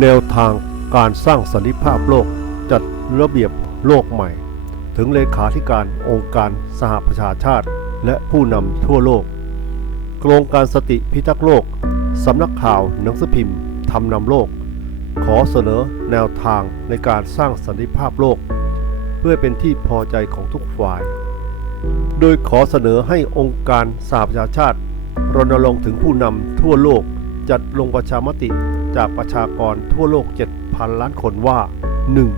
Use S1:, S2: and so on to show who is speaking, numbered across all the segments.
S1: แนวทางการสร้างสันติภาพโลกจัดระเบียบโลกใหม่ ถึงเลขาธิการองค์การสหประชาชาติ และผู้นำทั่วโลก โครงการสติพิทักษ์โลก สำนักข่าวหนังสือพิมพ์ทำนำโลก ขอเสนอแนวทางในการสร้างสันติภาพโลก เพื่อเป็นที่พอใจของทุกฝ่าย โดยขอเสนอให้องค์การสหประชาชาติ รณรงค์ถึงผู้นำทั่วโลกจัดลงประชามติ จากประชากรทั่วโลก 7,000 ล้านคนว่า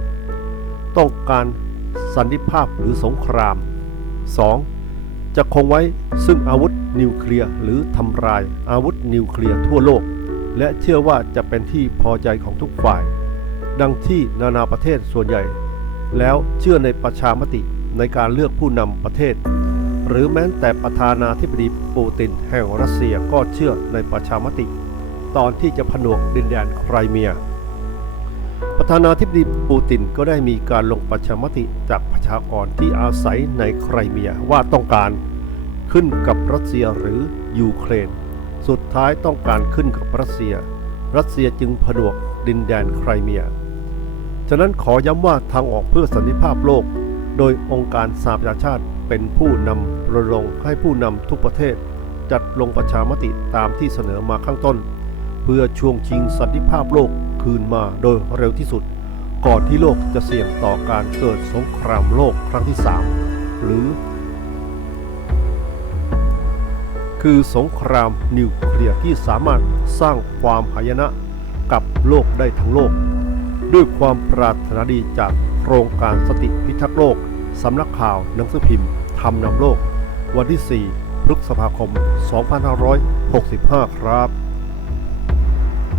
S1: 1. ต้องการสันติภาพหรือสงคราม 2. จะคงไว้ซึ่งอาวุธนิวเคลียร์หรือทำลายอาวุธนิวเคลียร์ทั่วโลก และเชื่อว่าจะเป็นที่พอใจของทุกฝ่าย ดังที่นานาประเทศส่วนใหญ่ แล้วเชื่อในประชามติในการเลือกผู้นำประเทศ หรือแม้แต่ประธานาธิบดีปูตินแห่งรัสเซียก็เชื่อในประชามติ ตอนที่จะผนวกดินแดนไครเมีย ประธานาธิบดีปูตินก็ได้มีการลงประชามติจากประชากรที่อาศัยในไครเมียว่าต้องการขึ้นกับรัสเซียหรือยูเครน สุดท้ายต้องการขึ้นกับรัสเซีย รัสเซียจึงผนวกดินแดนไครเมีย ฉะนั้นขอย้ำว่าทางออกเพื่อสันติภาพโลก โดยองค์การสหประชาชาติเป็นผู้นำรณรงค์ให้ผู้นำทุกประเทศ จัดลงประชามติตามที่เสนอมาข้างต้น เพื่อช่วงชิงสันติภาพโลกคืนมาโดยเร็วที่สุด ก่อนที่โลกจะเสี่ยงต่อการเกิดสงครามโลกครั้งที่ 3 หรือ คือสงครามนิวเคลียร์ที่สามารถสร้างความหายนะกับโลกได้ทั้งโลก ด้วยความปรารถนาดีจากโครงการสติพิทักษ์โลกสำนักข่าวหนังสือพิมพ์ทำนำโลก วันที่ 4 พฤษภาคม 2565 ครับ